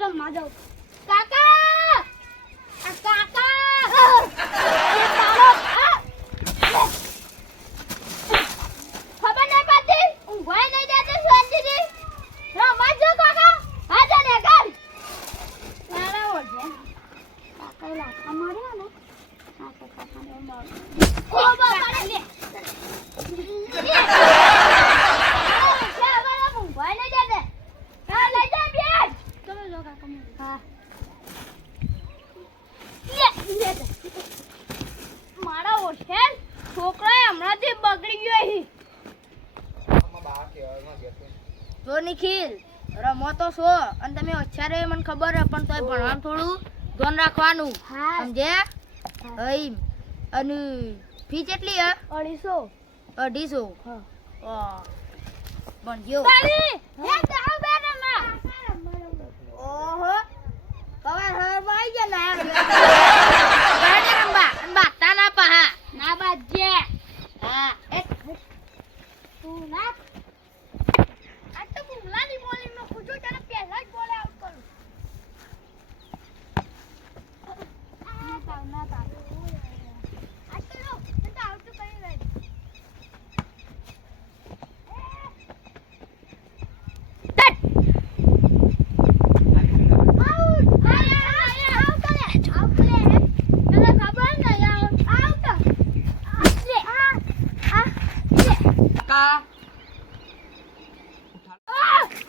રમવા જાઉં. કાકા આ કાકા એ તારો ખબર નહીં પડતી ઊંઘવાય નહીં દેતી શાંતિથી રમવા જાઉં કાકા. હા ચાલ ઘર તારા ઓળખે કાકા લાખા માર્યા ને કાકાને માર ઓ બાપા લે ઊંઘવાય નહીં દેતી. હા લઈ જા બેન તમે જો કાકા હા મારા ઓછેર છોકરા હમણાંથી બગડી ગયો હી. જો નિખિલ રમો તો છો અને તમે હોશિયાર એ મને ખબર હે પણ તોય ભણવાનું થોડું ધ્યાન રાખવાનું સમજે. હઈ અને ફી કેટલી હે? 250. હા ભણજો. ઓહો કવાર હરમાં આવી ગયા ના બાતા ના પહા ના બાજે હા એક તું ના આ તો ભૂલાની બોલિંગ નો ખુજો તને પહેલા જ બોલે આઉટ કરું. ના તા આ તો લો તને આઉટ કરી દે.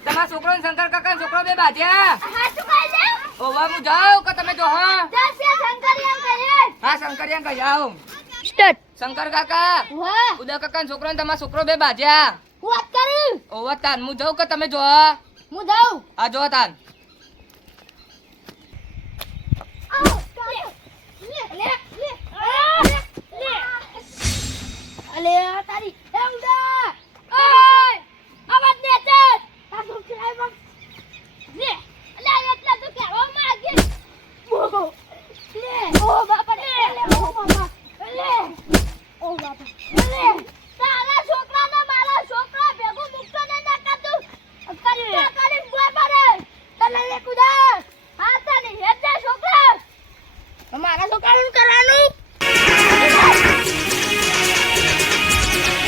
તમારા છોકરો શંકર કાકા છોકરો બે બાજ્યા. ઓવા હું જાઉં કે તમે જો હા શંકરિયા કહી આવો. શંકર કાકા ઉદય કાકા છોકરો ને તમારા છોકરો બે બાજ્યા. ઓવા તાન હું જાઉં કે તમે જો હું જાઉં આ જો તાન